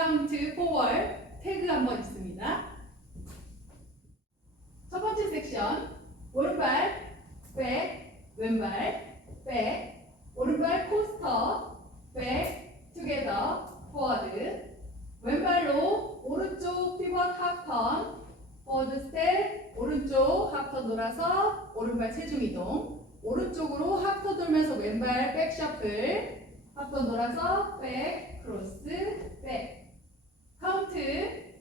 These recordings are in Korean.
카운트 포월 태그 한 번 있습니다. 첫 번째 섹션 오른발 백 왼발 백 오른발 코스터 백 투게더 포워드 왼발로 오른쪽 피벗 합턴 포워드 스텝 오른쪽 합턴 돌아서 오른발 체중 이동. 오른쪽으로 합턴 돌면서 왼발 백 셔플 합턴 돌아서 백 크로스 백 카운트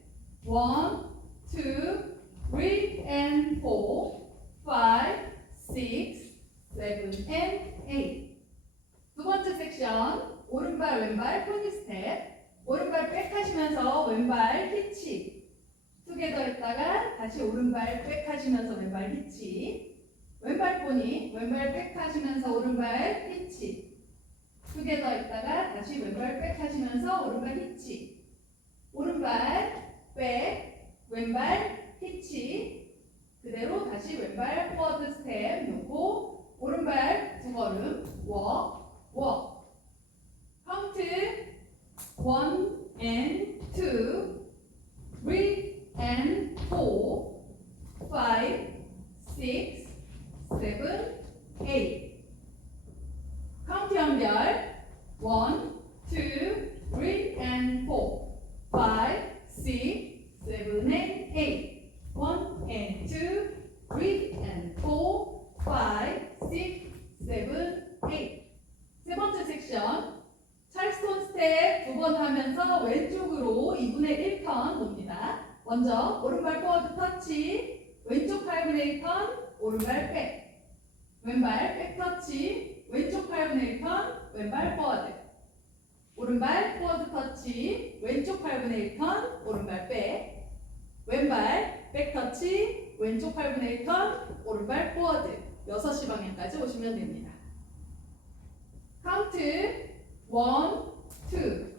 원, 투, three and four, five, six, seven and eight. 두 번째 섹션 오른발 왼발 포니 스텝. 오른발 백 하시면서 왼발 히치. 투게더 했다가 다시 오른발 백 하시면서 왼발 히치. 왼발 포니 왼발 백 하시면서 오른발 히치. 투게더 했다가 다시 왼발 백 하시면서 오른발 히치 오른발 백 왼발 히치. 그대로 다시 왼발 포워드 스텝 요고 오른발 두 걸음 워워. 워워 카운트 1 and 2 하면서 왼쪽으로 2분의 1턴 옵니다. 먼저 오른발 포워드 터치, 왼쪽 팔 8분의 1턴, 오른발 백. 왼발 백 터치, 왼쪽 팔 8분의 1턴, 왼발 포워드. 오른발 포워드 터치, 왼쪽 팔 8분의 1턴, 오른발 백. 왼발 백 터치, 왼쪽 팔 8분의 1턴, 오른발 포워드. 6시 방향까지 오시면 됩니다. 카운트 1, 2,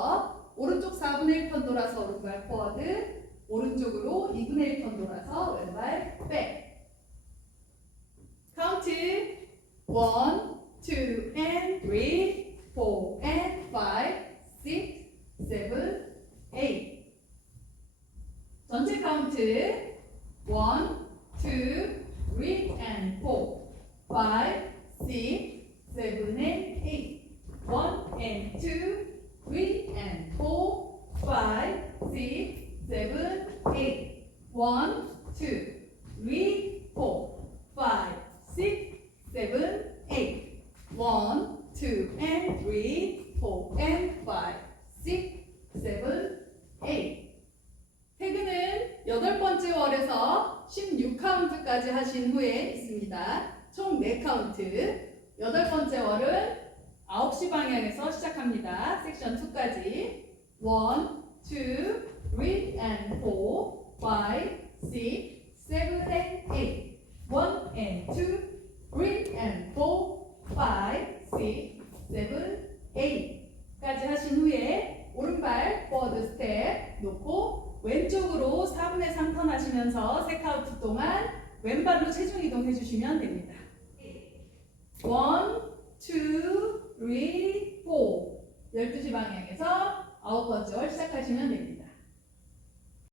어, 오른쪽 4분의 1턴 돌아서 오른발 포워드 오른쪽으로 2분의 1턴 돌아서 왼발 백. 카운트 1, 2 and 3 4 and 5 6 7 8 전체 카운트 1 eight. One, two, three, four, five, six, seven, eight. One, two, and three, four, and five. six, seven, eight. 태그는 여덟 번째 월에서 16카운트까지 하신 후에 있습니다. 총 4카운트. 여덟 번째 월은 9시 방향에서 시작합니다. 섹션 2까지. 1, 2, 3 and 4, 5, 6, 7 and 8. 1 and 2, 3 and 4, 5, 6, 7, 8. 까지 하신 후에 오른발 포워드 스텝 놓고 왼쪽으로 4분의 3 턴 하시면서 세 카운트 동안 왼발로 체중 이동 해 주시면 됩니다. 1, 2, 3, 4 12시 방향에서 아홉 번째 월 시작하시면 됩니다.